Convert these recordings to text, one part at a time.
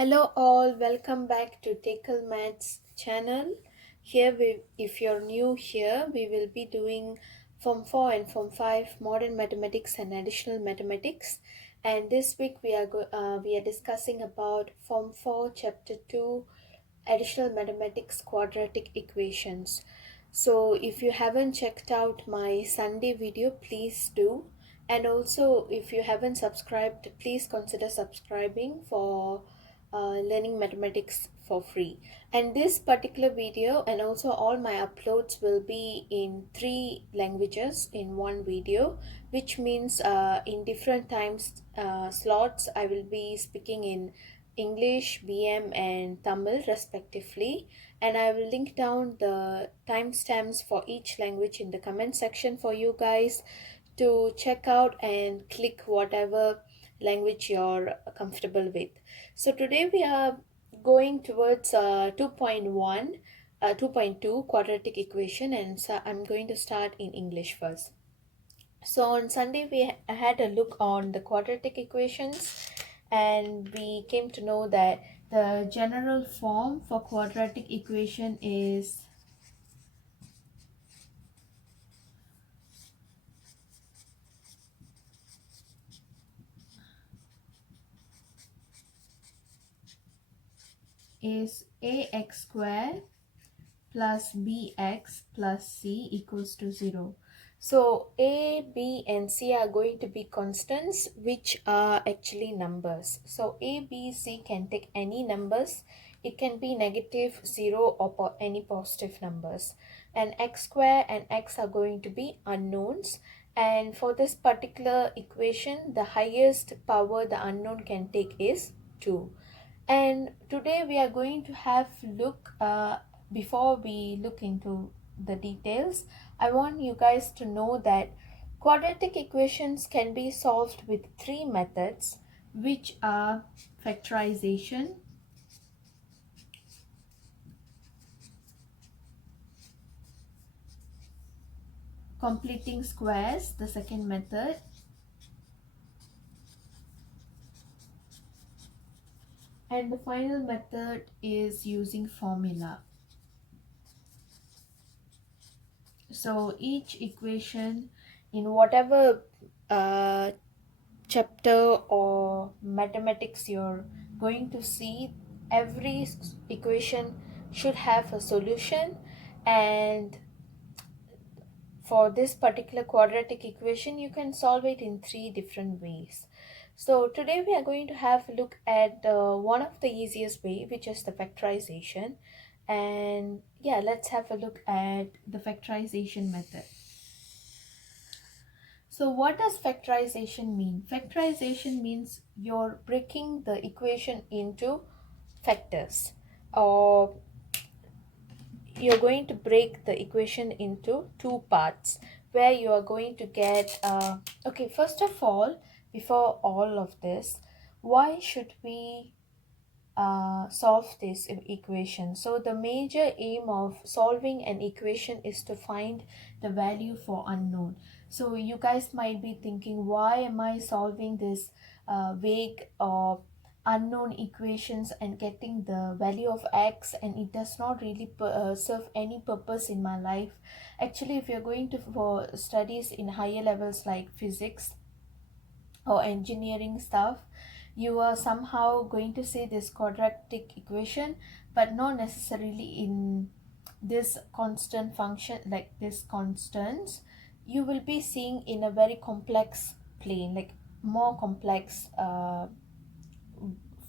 Hello all, welcome back to Tackle Maths channel. If you're new here, we will be doing Form 4 and Form 5 Modern Mathematics and Additional Mathematics. And this week we are discussing about Form 4 Chapter 2 Additional Mathematics Quadratic Equations. So if you haven't checked out my Sunday video, please do. And also, if you haven't subscribed, please consider subscribing for learning mathematics for free. And this particular video and also all my uploads will be in three languages in one video, which means in different times slots I will be speaking in English, BM, and Tamil respectively. And I will link down the timestamps for each language in the comment section for you guys to check out and click whatever language you're comfortable with. So today we are going towards 2.1, 2.2 quadratic equation, and so I'm going to start in English first. So on Sunday we had a look on the quadratic equations, and we came to know that the general form for quadratic equation is ax squared plus bx plus c equals to 0. So a, b, and c are going to be constants, which are actually numbers. So a, b, c can take any numbers. It can be negative, 0, or any positive numbers. And x square and x are going to be unknowns. And for this particular equation, the highest power the unknown can take is 2. And today we are going to have look before we look into the details, I want you guys to know that quadratic equations can be solved with three methods, which are factorization, completing squares, the second method, and the final method is using formula. So each equation in whatever chapter or mathematics you're going to see, every equation should have a solution. And for this particular quadratic equation, you can solve it in three different ways. So today we are going to have a look at one of the easiest way, which is the factorization. And yeah, let's have a look at the factorization method. So what does factorization mean? Factorization means you're breaking the equation into factors, or you're going to break the equation into two parts where you are going to get okay, first of all, before all of this, why should we solve this equation? So the major aim of solving an equation is to find the value for unknown. So you guys might be thinking, why am I solving this vague or unknown equations and getting the value of x, and it does not really serve any purpose in my life? Actually, if you're going to for studies in higher levels like physics or engineering stuff, you are somehow going to say this quadratic equation, but not necessarily in this constant function, like this constants. You will be seeing in a very complex plane, like more complex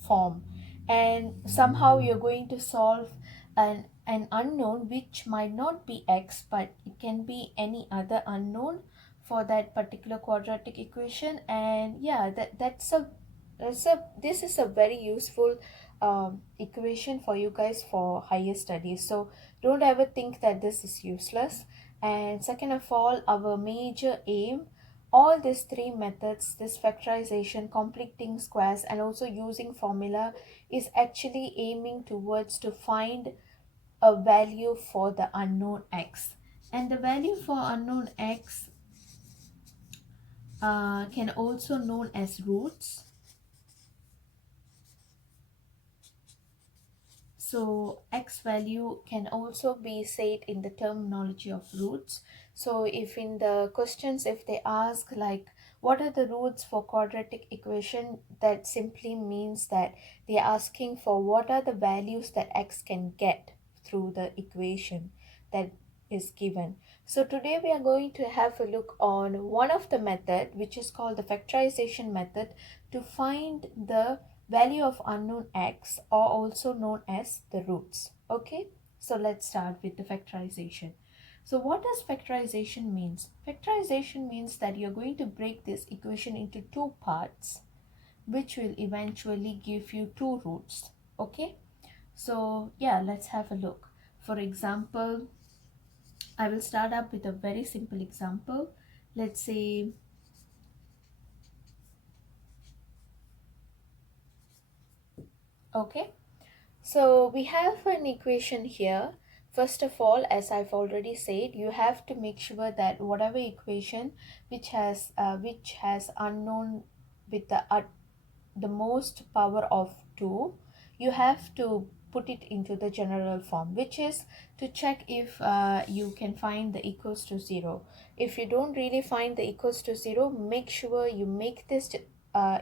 form, and somehow you're going to solve an unknown which might not be x, but it can be any other unknown for that particular quadratic equation. And yeah, this is a very useful equation for you guys for higher studies. So don't ever think that this is useless. And second of all, our major aim, all these three methods, this factorization, completing squares, and also using formula, is actually aiming towards to find a value for the unknown x. And the value for unknown x can also known as roots. So x value can also be said in the terminology of roots. So if in the questions, if they ask like what are the roots for quadratic equation, that simply means that they are asking for what are the values that x can get through the equation that is given. So today we are going to have a look on one of the method, which is called the factorization method, to find the value of unknown x, or also known as the roots. Okay, so let's start with the factorization. So what does factorization means? Factorization means that you're going to break this equation into two parts, which will eventually give you two roots. Okay, so yeah, let's have a look. For example, I will start up with a very simple example. Let's say, okay, so we have an equation here. First of all, as I've already said, you have to make sure that whatever equation which has unknown with the most power of 2, you have to put it into the general form, which is to check if you can find the equals to 0. If you don't really find the equals to 0, make sure you make this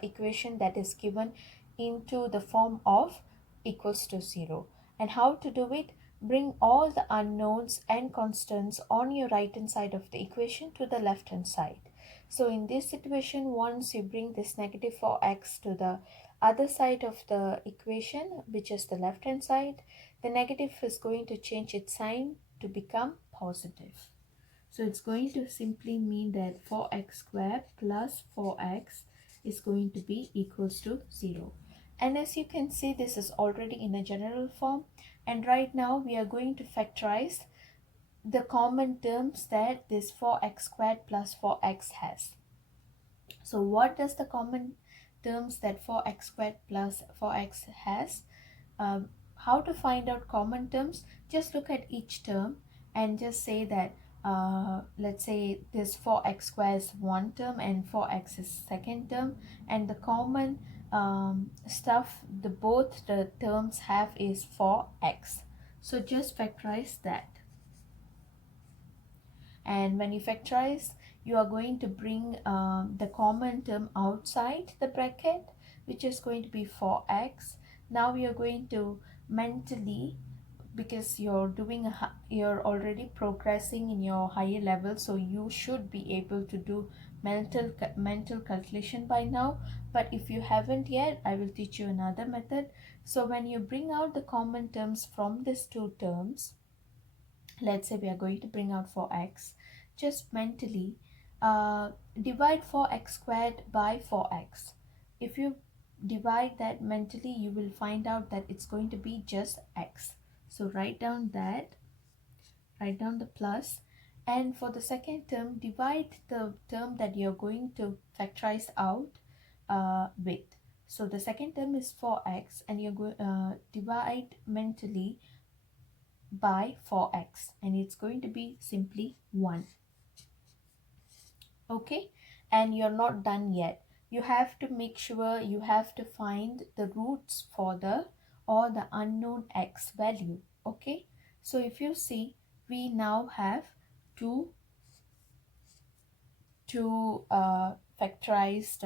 equation that is given into the form of equals to 0. And how to do it? Bring all the unknowns and constants on your right hand side of the equation to the left hand side. So in this situation, once you bring this negative 4x to the other side of the equation, which is the left hand side, the negative is going to change its sign to become positive. So it's going to simply mean that 4x squared plus 4x is going to be equals to 0. And as you can see, this is already in a general form. And right now we are going to factorize the common terms that this 4x squared plus 4x has. So what does the common terms that 4x squared plus 4x has? How to find out common terms? Just look at each term and just say that let's say this 4x squared is one term and 4x is second term, and the common stuff the both the terms have is 4x. So just factorize that. And when you factorize, you are going to bring the common term outside the bracket, which is going to be 4x. Now you're going to mentally, because you're already progressing in your higher level, so you should be able to do mental calculation by now. But if you haven't yet, I will teach you another method. So when you bring out the common terms from these two terms, let's say we are going to bring out 4x, just mentally divide 4x squared by 4x. If you divide that mentally, you will find out that it's going to be just x. So write down the plus, and for the second term, divide the term that you're going to factorize out with. So the second term is 4x, and you're going divide mentally by 4x, and it's going to be simply 1. Okay, and you're not done yet. You have to make sure you have to find the roots for the unknown x value. Okay, so if you see, we now have two factorized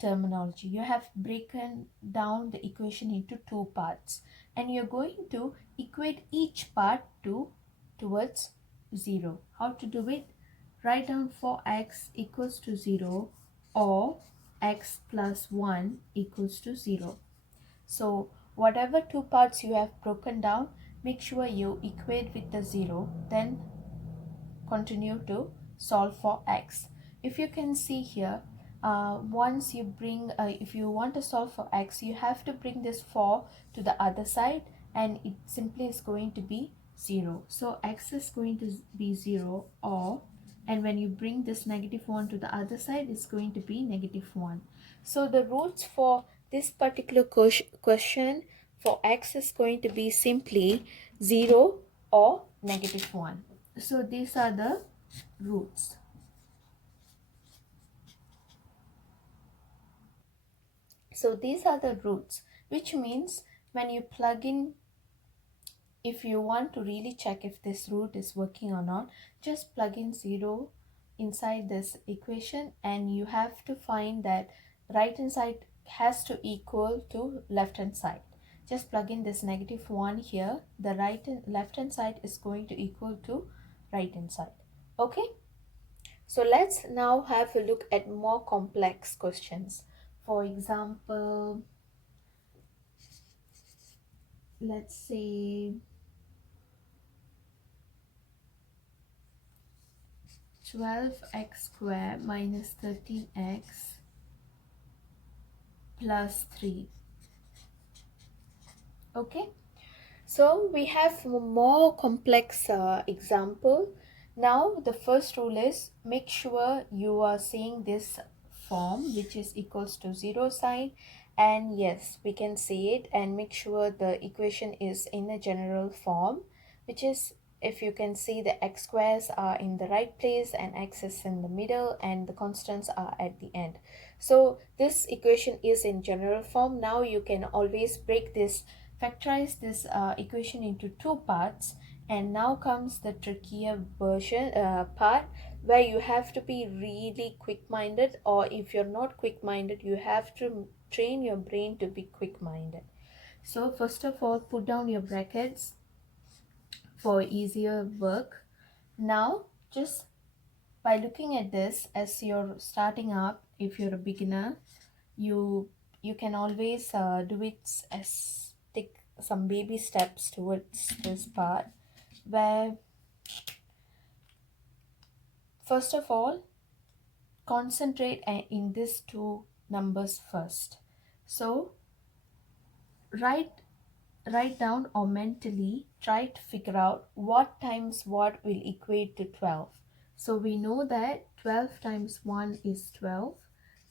terminology. You have broken down the equation into two parts, and you're going to equate each part towards 0. How to do it? Write down 4x equals to 0, or x plus 1 equals to 0. So whatever two parts you have broken down, make sure you equate with the 0, then continue to solve for x. If you can see here, once you bring if you want to solve for x, you have to bring this 4 to the other side, and it simply is going to be 0. So x is going to be 0, or, and when you bring this -1 to the other side, it's going to be -1. So the roots for this particular question for x is going to be simply 0 or -1. So these are the roots. So these are the roots, which means when you plug in, if you want to really check if this root is working or not, just plug in 0 inside this equation, and you have to find that right hand side has to equal to left hand side. Just plug in this -1 here. The right and left hand side is going to equal to right hand side. Okay, so let's now have a look at more complex questions. For example, let's say 12x squared minus 13x plus 3. Okay, so we have a more complex example. Now the first rule is make sure you are seeing this form which is equals to 0 sign, and yes, we can see it, and make sure the equation is in a general form, which is, if you can see, the x squares are in the right place and x is in the middle and the constants are at the end. So this equation is in general form. Now you can always break this, factorize this equation into two parts, and now comes the trickier version part, where you have to be really quick-minded, or if you're not quick-minded, you have to train your brain to be quick-minded. So first of all, put down your brackets for easier work. Now just by looking at this, as you're starting up, if you're a beginner, you can always do it as take some baby steps towards this part, where first of all concentrate in these two numbers first. So write write down or mentally try to figure out what times what will equate to 12. So we know that 12 times 1 is 12,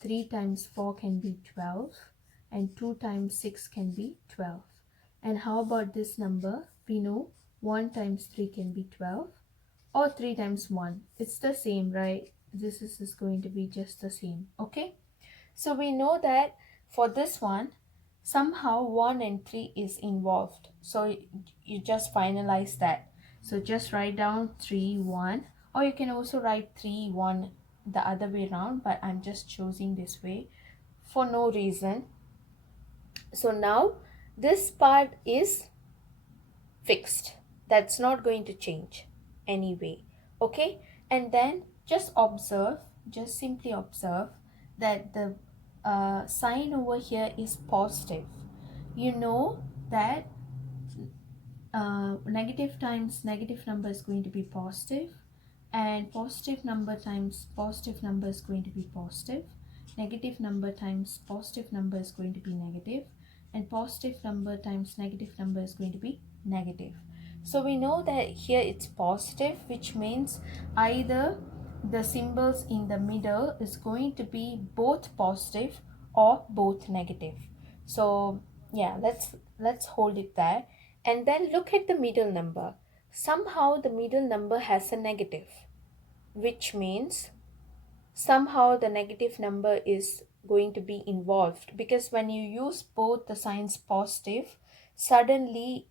3 times 4 can be 12, and 2 times 6 can be 12. And how about this number? We know 1 times 3 can be 12, or 3 times 1. It's the same, right? This is going to be just the same, okay? So we know that for this one, somehow 1 and 3 is involved. So you just finalize that. So just write down 3, 1, or you can also write 3, 1 the other way around, but I'm just choosing this way for no reason. So now this part is fixed. That's not going to change anyway. Okay, and then just simply observe that the sign over here is positive. You know that negative times negative number is going to be positive, and positive number times positive number is going to be positive. Negative number times positive number is going to be negative, and positive number times negative number is going to be negative. So we know that here it's positive, which means either the symbols in the middle is going to be both positive or both negative. So yeah, let's hold it there, and then look at the middle number. Somehow the middle number has a negative, which means somehow the negative number is going to be involved, because when you use both the signs positive, suddenly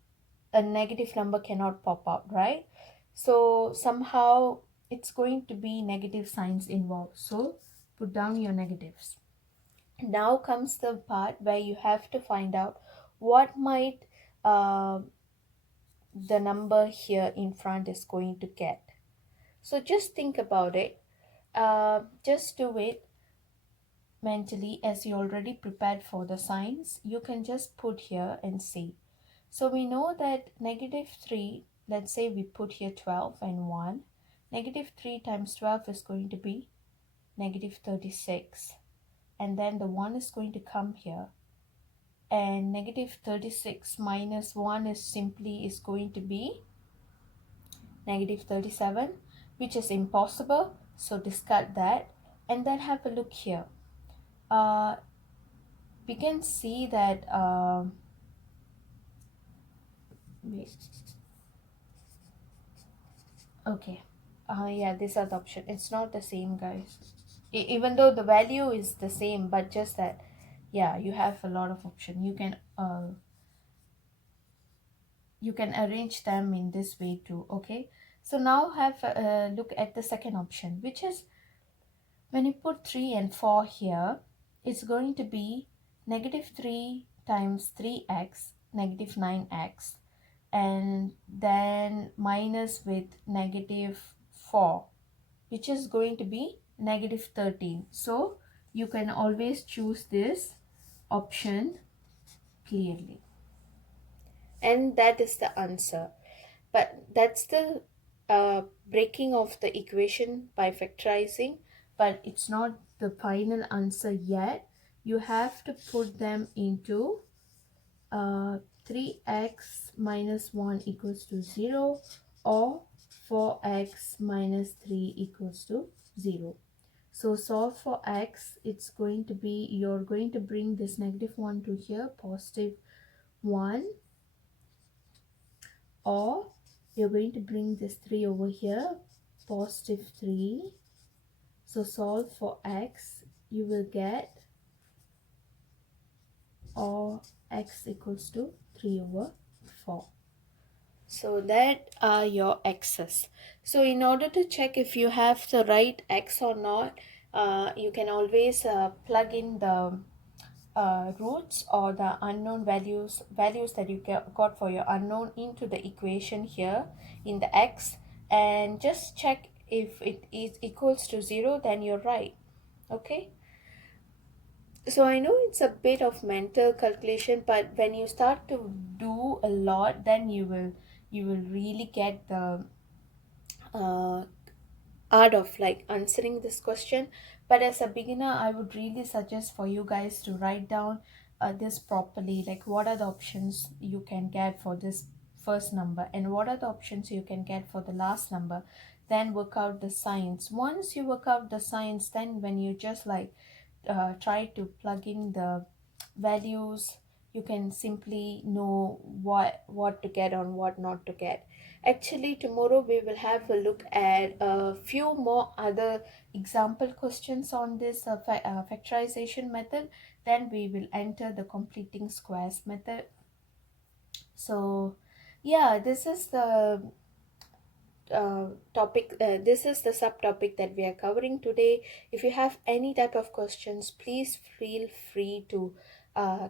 a negative number cannot pop out, right? So somehow it's going to be negative signs involved. So put down your negatives. Now comes the part where you have to find out what might the number here in front is going to get. So just think about it. Just do it mentally, as you already prepared for the signs. You can just put here and see. So we know that -3, let's say we put here 12 and 1. -3 times 12 is going to be -36. And then the 1 is going to come here. And -36 minus 1 is going to be -37, which is impossible. So discard that. And then have a look here. We can see that wait. Okay. Yeah, these are the option. It's not the same, guys. Even though the value is the same, but just that, yeah, you have a lot of option. You can you can arrange them in this way too. Okay, so now have a look at the second option, which is when you put 3 and 4 here, it's going to be negative 3 times 3x, negative 9x, and then minus with negative 4, which is going to be negative 13. So you can always choose this option clearly. And that is the answer. But that's the breaking of the equation by factorizing, but it's not the final answer yet. You have to put them into 3x minus 1 equals to 0 or 4x minus 3 equals to 0. So solve for x, it's going to be, you're going to bring this negative 1 to here, positive 1, or you're going to bring this 3 over here, positive 3. So solve for x, you will get or x equals to 3 over 4. So that are your x's. So in order to check if you have the right x or not, you can always plug in the roots or the unknown values that you got for your unknown into the equation here in the x, and just check if it is equals to 0, then you're right. Okay, so I know it's a bit of mental calculation, but when you start to do a lot, then you will really get the uh, art of like answering this question. But as a beginner, I would really suggest for you guys to write down this properly, like what are the options you can get for this first number and what are the options you can get for the last number, then work out the signs. Once you work out the signs, then when you just like try to plug in the values, you can simply know what to get and what not to get. Actually, tomorrow we will have a look at a few more other example questions on this factorization method. Then we will enter the completing squares method. So yeah, this is the topic, this is the subtopic that we are covering today. If you have any type of questions, please feel free to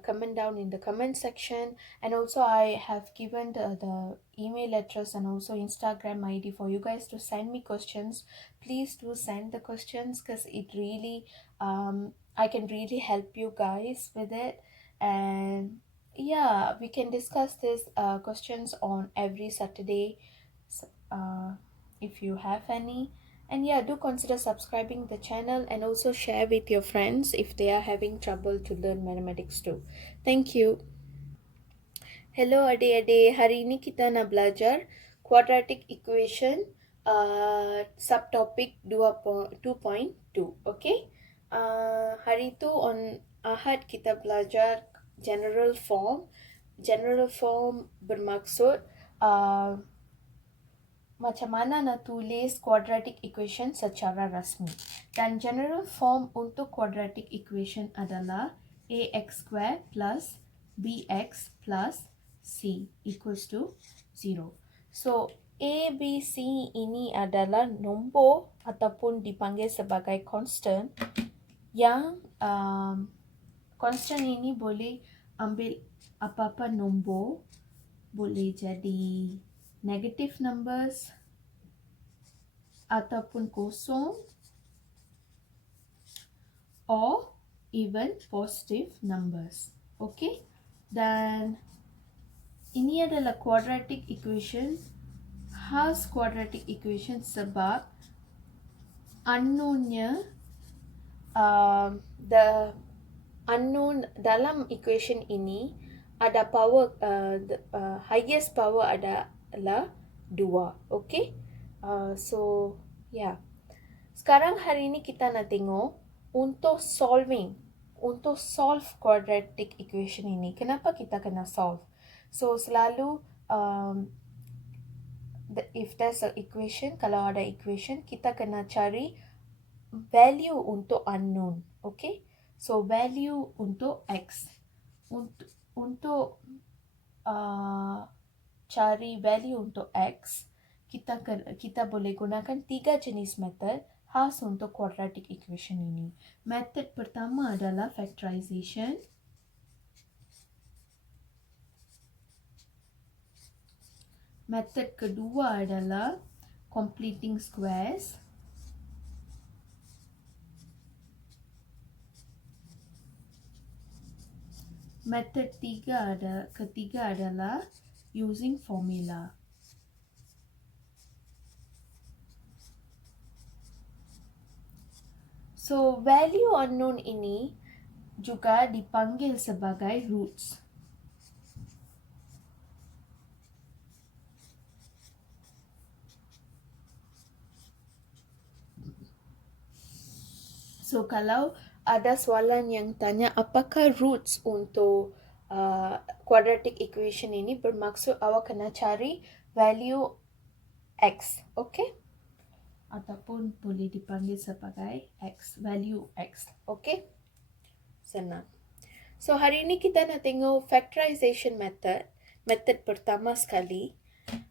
comment down in the comment section. And also I have given the email address and also Instagram ID for you guys to send me questions. Please do send the questions, because it really I can really help you guys with it. And yeah, we can discuss these questions on every Saturday. So, if you have any. And yeah, do consider subscribing the channel and also share with your friends if they are having trouble to learn mathematics too. Thank you. Hello adik-adik, hari ini kita nak belajar quadratic equation subtopic 2.2. Okay, hari tu on Ahad kita belajar general form. General form bermaksud macam mana nak tulis quadratic equation secara rasmi. Dan general form untuk quadratic equation adalah ax square plus bx plus c equals to 0. So a, b, c ini adalah nombor ataupun dipanggil sebagai constant yang constant ini boleh ambil apa-apa nombor, boleh jadi negative numbers ataupun kosong or even positive numbers. Okay, dan ini adalah quadratic equation. Khas quadratic equation sebab unknownnya the unknown dalam equation ini ada power, highest power adalah 2. Okay, so yeah. Sekarang hari ini kita nak tengok untuk solve quadratic equation ini. Kenapa kita kena solve? So selalu if there's a equation, kalau ada equation, kita kena cari value untuk unknown. Okay, so value untuk x, untuk cari value untuk X, kita boleh gunakan 3 jenis method khas untuk quadratic equation ini. Method pertama adalah factorization. Method kedua adalah completing squares. Method ketiga adalah using formula. So, value unknown ini juga dipanggil sebagai roots. So, kalau ada soalan yang tanya apakah roots untuk quadratic equation ini, bermaksud awak kena cari value X, okay? Ataupun boleh dipanggil sebagai X, value X, okay? Senang. So, hari ini kita nak tengok factorization method, method pertama sekali.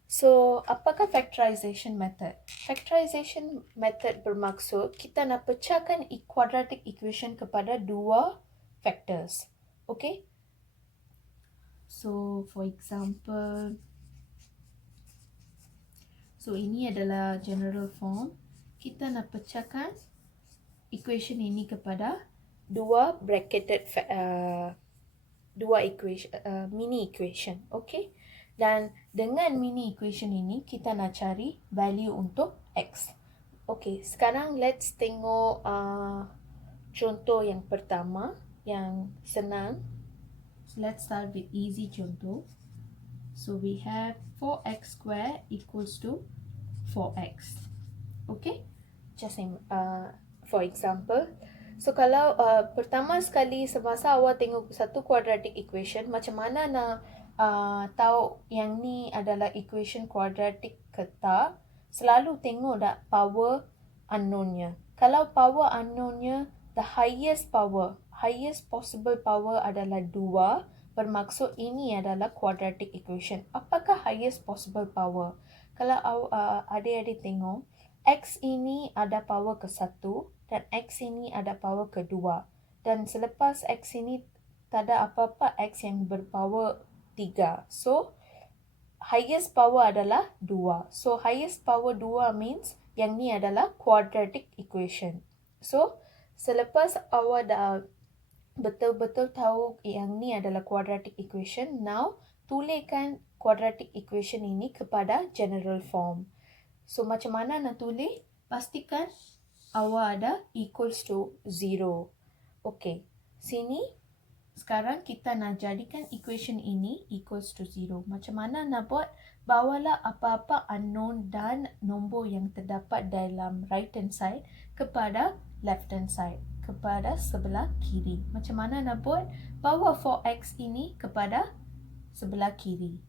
So, apakah factorization method? Factorization method bermaksud kita nak pecahkan quadratic equation kepada dua factors. Okay? So, for example, so ini adalah general form. Kita nak pecahkan equation ini kepada dua bracketed mini equation. Okay? Dan dengan mini equation ini, kita nak cari value untuk X. Okay, sekarang let's tengok contoh yang pertama, yang senang. So, let's start with easy contoh. So, we have 4x squared equals to 4x. Okay? Just for example. So, kalau pertama sekali semasa awak tengok satu quadratic equation, macam mana nak tahu yang ni adalah equation quadratic ke tak, selalu tengok dah power unknown-nya. Kalau power unknown-nya, the highest possible power adalah 2, bermaksud ini adalah quadratic equation. Apakah highest possible power? Kalau adik-adik tengok, X ini ada power ke 1 dan X ini ada power ke 2. Dan selepas X ini tak ada apa-apa X yang berpower 3. So, highest power adalah 2. So, highest power 2 means yang ni adalah quadratic equation. So, selepas awak dah betul-betul tahu yang ni adalah quadratic equation, now tuliskan quadratic equation ini kepada general form. So, macam mana nak tulis? Pastikan awak ada equals to 0. Okay, sini sekarang kita nak jadikan equation ini equals to 0. Macam mana nak buat? Bawalah apa-apa unknown dan nombor yang terdapat dalam right hand side kepada left hand side, kepada sebelah kiri. Macam mana nak buat? Bawa 4x ini kepada sebelah kiri.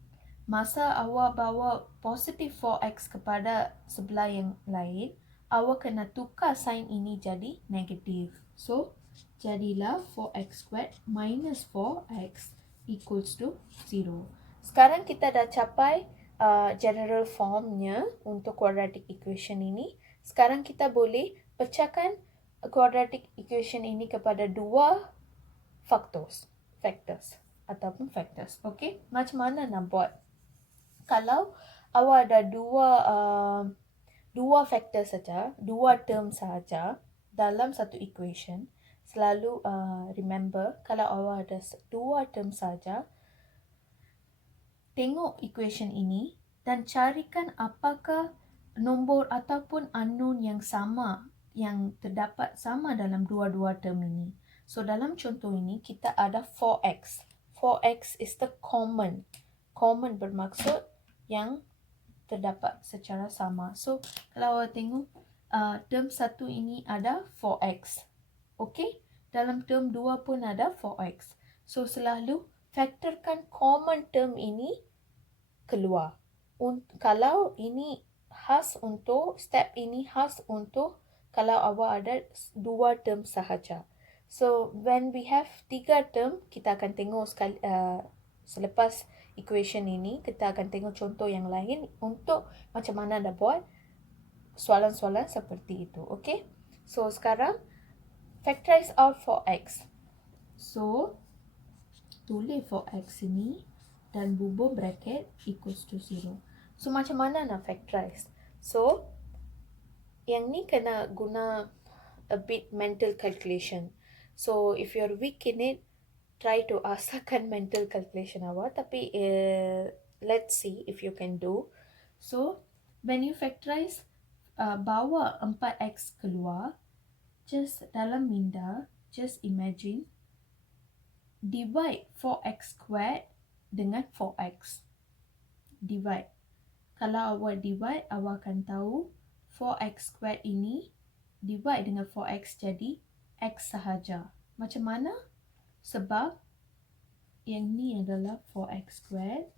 Masa awak bawa positive 4x kepada sebelah yang lain, awak kena tukar sign ini jadi negative. So, jadilah 4x squared minus 4x equals to 0. Sekarang kita dah capai general formnya untuk quadratic equation ini. Sekarang kita boleh pecahkan quadratic equation ini kepada dua factors. Okay? Macam mana nak buat? Kalau awak ada dua factor saja, dua term saja dalam satu equation, selalu remember kalau awak ada dua term saja, tengok equation ini dan carikan apakah nombor ataupun unknown yang sama, yang terdapat sama dalam dua-dua term ini. So, dalam contoh ini, kita ada 4x. 4x is the common. Common bermaksud yang terdapat secara sama. So, kalau awak tengok, term 1 ini ada 4x. Okay? Dalam term 2 pun ada 4x. So, selalu faktorkan common term ini keluar. Kalau ini khas untuk, step ini khas untuk kalau awak ada dua term sahaja. So, when we have 3 term, kita akan tengok sekali, selepas equation ini. Kita akan tengok contoh yang lain untuk macam mana nak buat soalan-soalan seperti itu. Okay? So, sekarang factorize out for x. So, tulis for x ini dan bubuh bracket equals to 0. So, macam mana nak factorize? So, yang ni kena guna a bit mental calculation. So, if you're weak in it, try to asalkan mental calculation awak. Tapi, let's see if you can do. So, when you factorize, bawa 4x keluar, just dalam minda, just imagine, divide 4x squared dengan 4x. Divide. Kalau awak divide, awak akan tahu 4x squared ini divide dengan 4x jadi x sahaja. Macam mana? Sebab yang ni adalah 4x squared.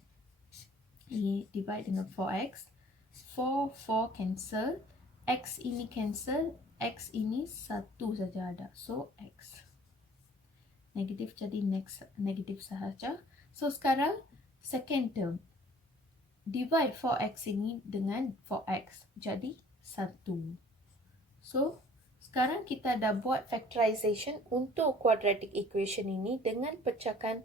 Ini divide dengan 4x. 4 cancel. X ini cancel. X ini 1 saja ada. So, x. Negatif jadi negatif sahaja. So, sekarang second term. Divide 4x ini dengan 4x. Jadi 1. So, sekarang kita dah buat factorization untuk quadratic equation ini dengan pecahan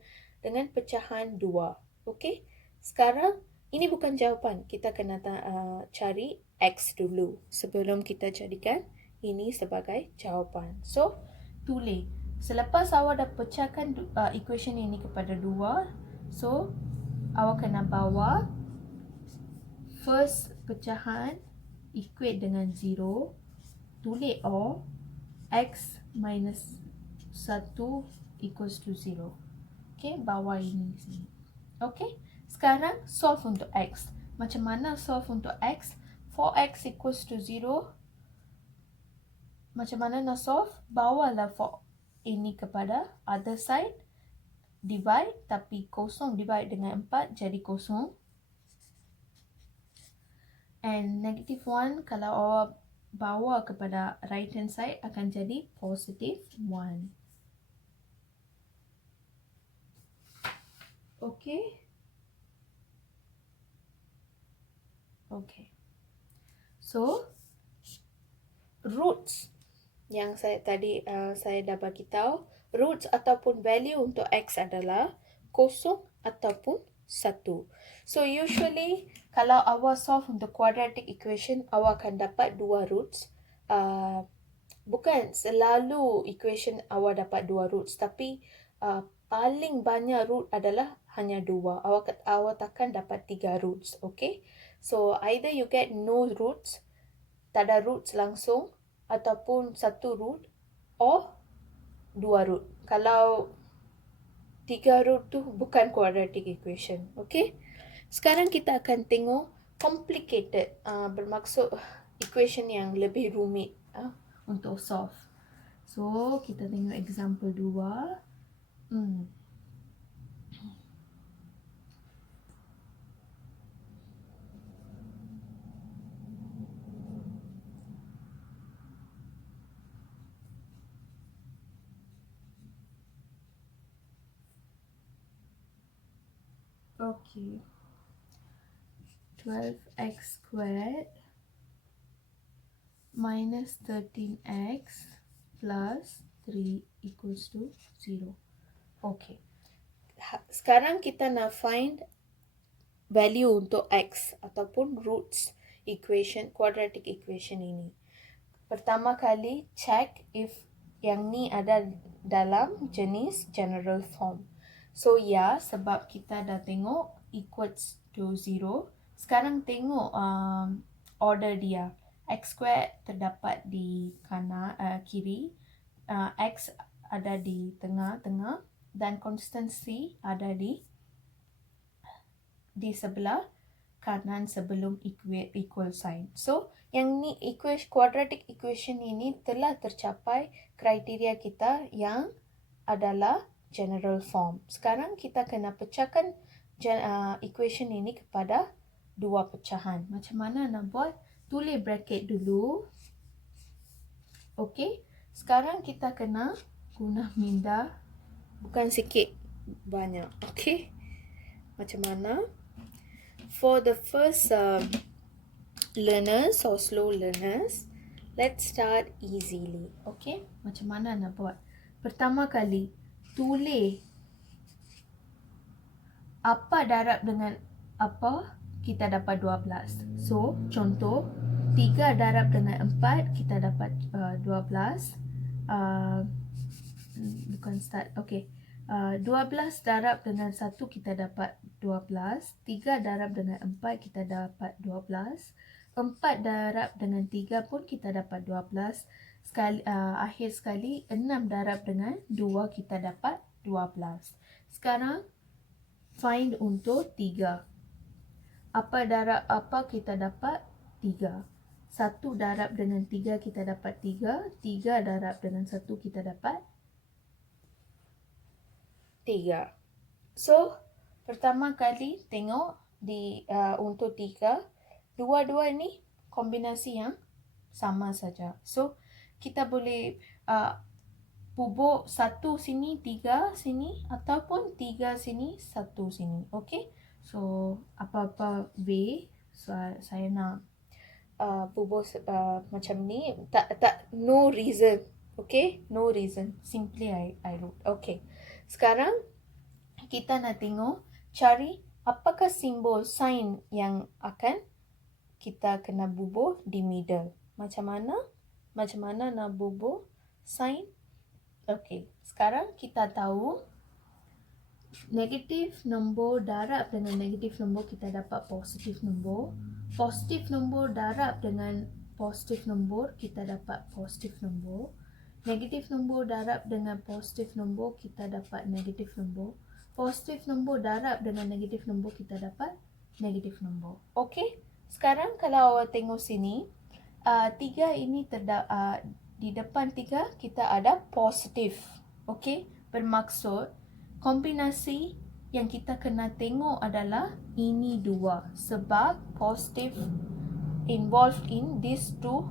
2. Okey? Sekarang, ini bukan jawapan. Kita kena cari x dulu sebelum kita jadikan ini sebagai jawapan. So, tulis. Selepas awak dah pecahkan equation ini kepada 2, so, awak kena bawa first pecahan equate dengan 0, tulis O, x minus 1 equals to 0. Okay, bawah ini sini. Okay, sekarang solve untuk x. Macam mana solve untuk x? 4x equals to 0. Macam mana nak solve? Bawalah 4 ini kepada other side. Divide, tapi kosong divide dengan 4 jadi kosong. And negative 1 kalau awak bawa kepada right hand side akan jadi positive 1. Okay. Okay. So, roots yang saya dah bagi tahu, roots ataupun value untuk x adalah kosong ataupun 1. So, usually kalau awak solve untuk quadratic equation, awak akan dapat 2 roots. Bukan selalu equation awak dapat 2 roots, tapi paling banyak root adalah hanya 2. Awak takkan dapat 3 roots, okay? So, either you get no roots, tak ada roots langsung, ataupun 1 root, or 2 root. Kalau 3 root tu bukan quadratic equation, okay? Sekarang kita akan tengok complicated, bermaksud equation yang lebih rumit untuk solve. So, kita tengok example 2. Okay. 12x squared minus 13x plus 3 equals to 0. Okay. Sekarang kita nak find value untuk x ataupun roots equation, quadratic equation ini. Pertama kali, check if yang ni ada dalam jenis general form. So, ya, sebab kita dah tengok equals to 0. Sekarang tengok order dia. X squared terdapat di kanan, kiri. X ada di tengah-tengah. Dan constant C ada di sebelah kanan sebelum equal sign. So, yang ni quadratic equation ini telah tercapai kriteria kita yang adalah general form. Sekarang kita kena pecahkan equation ini kepada 2 pecahan. Macam mana nak buat? Tulis bracket dulu. Okey. Sekarang kita kena guna minda. Bukan sikit, banyak. Okey. Macam mana? For the first learners or slow learners, let's start easily. Okay? Macam mana nak buat? Pertama kali, tulis apa darab dengan apa, kita dapat 12. So, contoh, 3 darab dengan 4, kita dapat 12. Bukan start, okay. 12 darab dengan 1, kita dapat 12. 3 darab dengan 4, kita dapat 12. 4 darab dengan 3 pun kita dapat 12. Akhir sekali, 6 darab dengan 2, kita dapat 12. Sekarang, find untuk 3. Apa darab apa kita dapat? 3. 1 darab dengan 3 kita dapat 3. 3 darab dengan 1 kita dapat 3. So, pertama kali tengok di untuk 3. Dua-dua ni kombinasi yang sama saja. So, kita boleh bubuk 1 sini, 3 sini, ataupun 3 sini, 1 sini. Okay? So, apa-apa way, so, saya nak bubuk macam ni. No reason. Okay? No reason. Simply I wrote. Okay. Sekarang, kita nak tengok, cari apakah simbol sign yang akan kita kena bubuk di middle. Macam mana? Macam mana nak bubuk sign? Okay, sekarang kita tahu negatif nombor darab dengan negatif nombor kita dapat positif nombor. Positif nombor darab dengan positif nombor kita dapat positif nombor. Negatif nombor darab dengan positif nombor kita dapat negatif nombor. Positif nombor darab dengan negatif nombor kita dapat negatif nombor. Okey, sekarang kalau awak tengok sini, 3 ini di depan 3 kita ada positif. Okey, bermaksud kombinasi yang kita kena tengok adalah ini 2 sebab positif involved in these two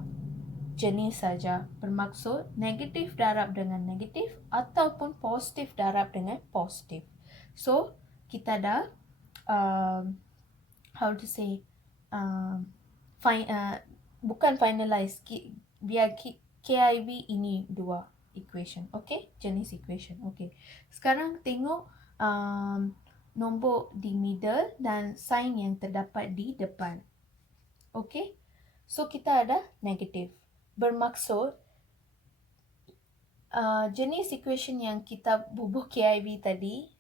jenis saja. Bermaksud negatif darab dengan negatif ataupun positif darab dengan positif. So, kita dah how to say bukan finalize, biar KIV ini 2 equation. Okay? Jenis equation. Okay. Sekarang tengok nombor di middle dan sign yang terdapat di depan. Okay? So, kita ada negatif. Bermaksud jenis equation yang kita bubuk KIV tadi,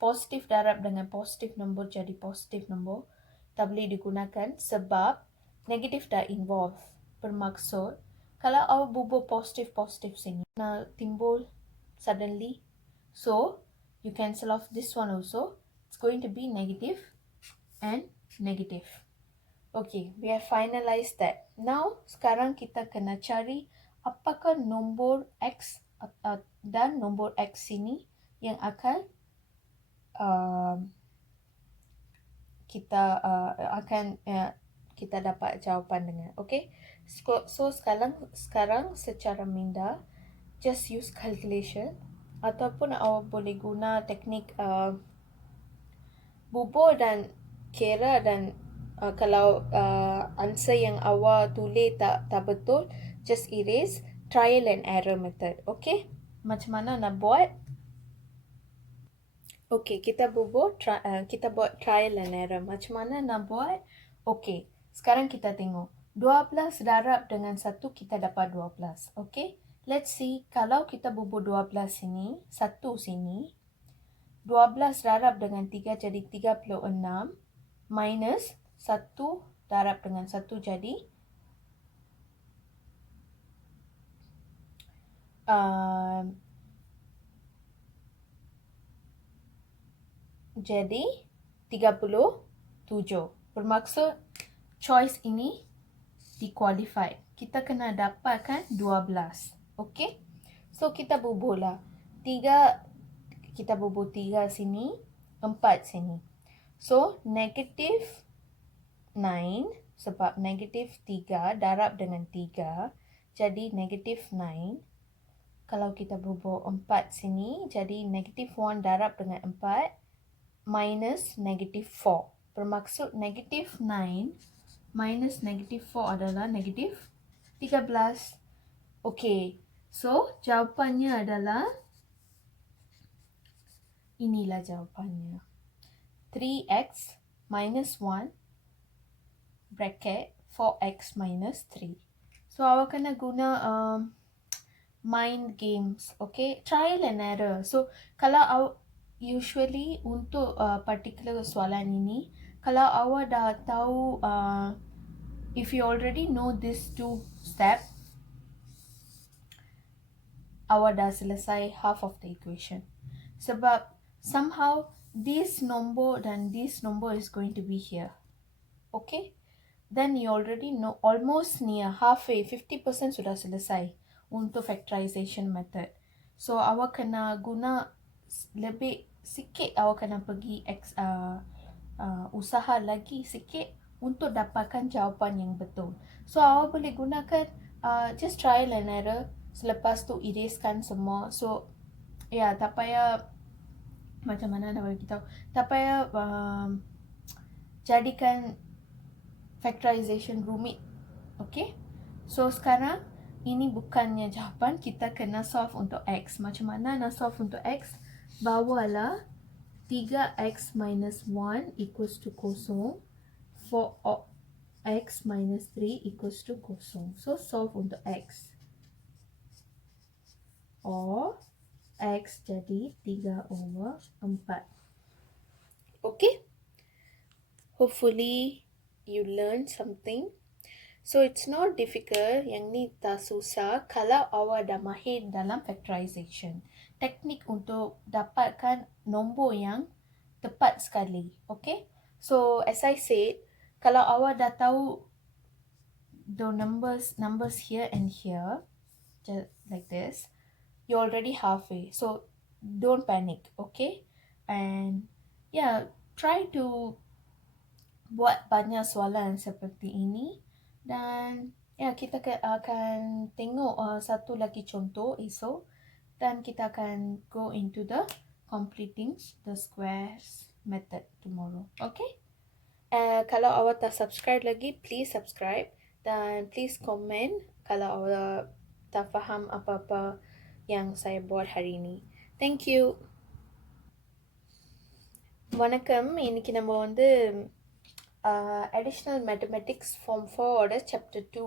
positif darab dengan positif nombor jadi positif nombor, tak boleh digunakan sebab negatif dah involve. Bermaksud, kalau awak bubuk positif sini, nak timbul suddenly. So, you cancel off this one also. It's going to be negative and negative. Okay, we have finalized that. Now, sekarang kita kena cari apakah nombor X dan nombor X sini yang akan kita dapat jawapan dengan. Okay, so sekarang secara minda, just use calculation ataupun awak boleh guna teknik bubur dan kira dan kalau answer yang awak tulis tak betul, just erase. Trial and error method. Okay? Macam mana nak buat? Okay, kita buat trial and error. Macam mana nak buat? Okay, sekarang kita tengok. 12 darab dengan 1 kita dapat 12. Okay? Let's see, kalau kita bubur 12 sini, 1 sini, 12 darab dengan 3 jadi 36, minus 1 darab dengan 1 jadi 37. Bermaksud choice ini di-qualify. Kita kena dapatkan 12. Okay? So, kita buburlah. Kita bubur 3 sini, 4 sini. So, negatif 9, sebab negatif 3 darab dengan 3, jadi negatif 9. Kalau kita bubur 4 sini, jadi negatif 1 darab dengan 4, minus negative 4. Bermaksud negative 9 minus negative 4 adalah negative 13. Okay, so jawapannya adalah inilah jawapannya. 3x minus 1 bracket 4x minus 3. So awak kena guna mind games, okay? Trial and error. So kalau usually untuk particular soalan ini, kalau awak dah tahu if you already know this two step, awak dah selesai half of the equation. Sebab somehow this number dan this number is going to be here. Okay? Then you already know almost near halfway, 50% sudah selesai untuk factorization method. So awak kena guna lebih sikit, awak kena pergi usaha lagi sikit untuk dapatkan jawapan yang betul. So awak boleh gunakan just trial and error, selepas tu erasekan semua. So tak payah macam mana nak bagi tahu, tak payah jadikan factorization rumit. Okay, so sekarang ini bukannya jawapan, kita kena solve untuk x. Macam mana nak solve untuk x? Bawalah 3x minus 1 equals to kosong, 4x minus 3 equals to kosong. So solve untuk x, or x jadi 3/4. Okay, hopefully you learn something. So it's not difficult, yang ni tak susah kalau awak dah mahir dalam factorization. Teknik untuk dapatkan nombor yang tepat sekali. Okay? So as I said, kalau awak dah tahu the numbers here and here, just like this, you're already halfway. So don't panic, okay? And try to buat banyak soalan seperti ini. Dan kita akan tengok satu lagi contoh esok, dan kita akan go into the completing the squares method tomorrow. Okay? Kalau awak tak subscribe lagi, please subscribe, dan please comment kalau awak tak faham apa-apa yang saya buat hari ini. Thank you. வணக்கம். இன்னைக்கு நம்ம வந்து additional mathematics form 4 ஓட chapter 2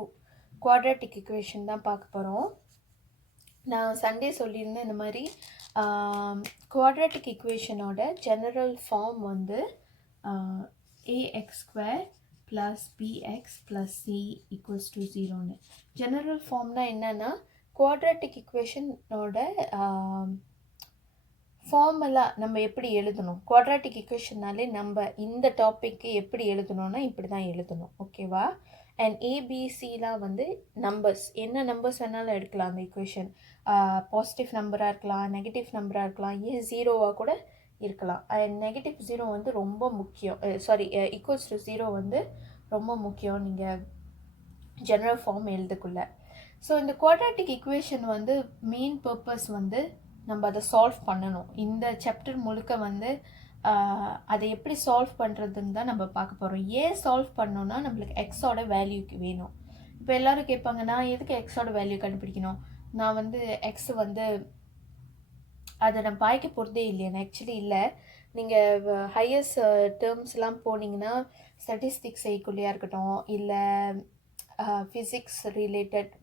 quadratic equation தான் பார்க்க போகிறோம். நான் சண்டே சொல்லியிருந்தேன் இந்த மாதிரி quadratic equationோட general form வந்து ax square plus bx plus c equals to 0ன்னு. general formனா என்னன்னா, quadratic equationோட ஃபார்முலா நம்ம எப்படி எழுதணும், குவாட்ராட்டிக் ஈக்குவேஷன்னாலே நம்ம இந்த டாப்பிக்கு எப்படி எழுதணும்னா இப்படி தான் எழுதணும். ஓகேவா? அண்ட் ஏபிசிலாம் வந்து நம்பர்ஸ், என்ன நம்பர்ஸ் வேணாலும் எடுக்கலாம் அந்த ஈக்குவேஷன். பாசிட்டிவ் நம்பராக இருக்கலாம், நெகட்டிவ் நம்பராக இருக்கலாம், ஜீரோவாக கூட இருக்கலாம். அண்ட் நெகட்டிவ் ஜீரோ வந்து ரொம்ப முக்கியம், ஈக்குவல்ஸ் டு ஜீரோ வந்து ரொம்ப முக்கியம் நீங்கள் ஜெனரல் ஃபார்ம் எழுதுக்குள்ள. ஸோ இந்த குவாட்ராட்டிக் ஈக்குவேஷன் வந்து மெயின் பர்பஸ் வந்து நம்ம அதை சால்வ் பண்ணணும். இந்த சாப்டர் முழுக்க வந்து அதை எப்படி சால்வ் பண்ணுறதுன்னு தான் நம்ம பார்க்க போகிறோம். ஏன் சால்வ் பண்ணோன்னா, நம்மளுக்கு எக்ஸோட வேல்யூக்கு வேணும். இப்போ எல்லோரும் கேட்பாங்க, நான் எதுக்கு எக்ஸோட வேல்யூ கண்டுபிடிக்கணும், நான் வந்து எக்ஸ் வந்து அதை நான் பாய்க்க போகிறதே இல்லையா? ஆக்சுவலி இல்லை. நீங்கள் ஹையர்ஸ் டேர்ம்ஸ்லாம் போனீங்கன்னா, ஸ்டாட்டிஸ்டிக்ஸ் செய்யக்குள்ளேயா இருக்கட்டும், இல்லை ஃபிசிக்ஸ் ரிலேட்டட்